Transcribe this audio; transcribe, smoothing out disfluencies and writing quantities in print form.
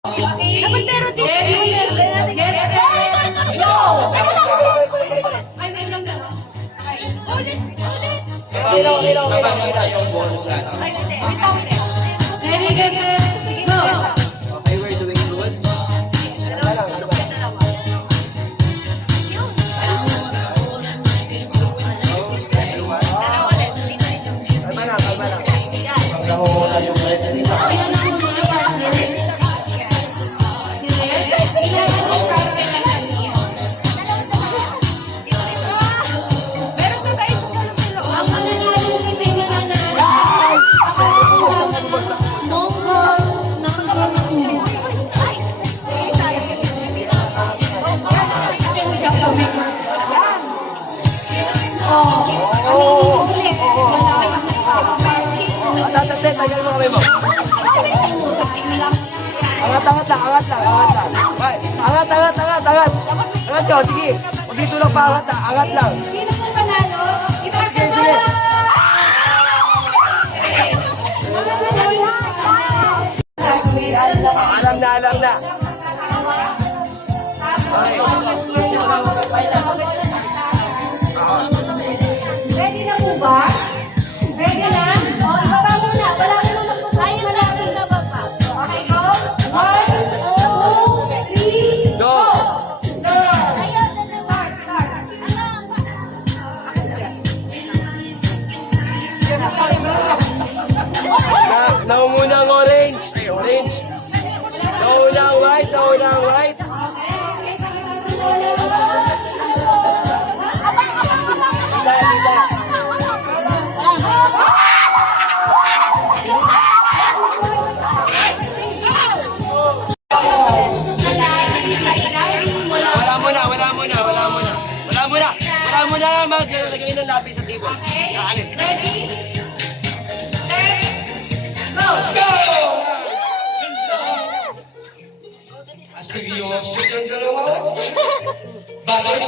Dapat meron din. Get set, go! Ay, wait lang ka. Ulit. Papakita yung bonus ano. Ready, get set, go! Okay, we're doing good. Pag nahumula yung red, hindi pa. Tagal mo kamay mo. Angat lang. Angat ko, sige. Huwag dito lang pa angat lang. Sino po panalo? Sige, sige. Alam na. Okay. Ready na po ba? Ready na? O, ibaba muna. Wala mo na magpapay. Wala mo na baba. Okay, go. 1, 2, 3, Go. Ayun, start. Naunguna ang orange. Nauna ang white. Wala muna. Maglagay ng lapis sa table. Ready? Set, go! Seryoso yung dalawa. Bakit?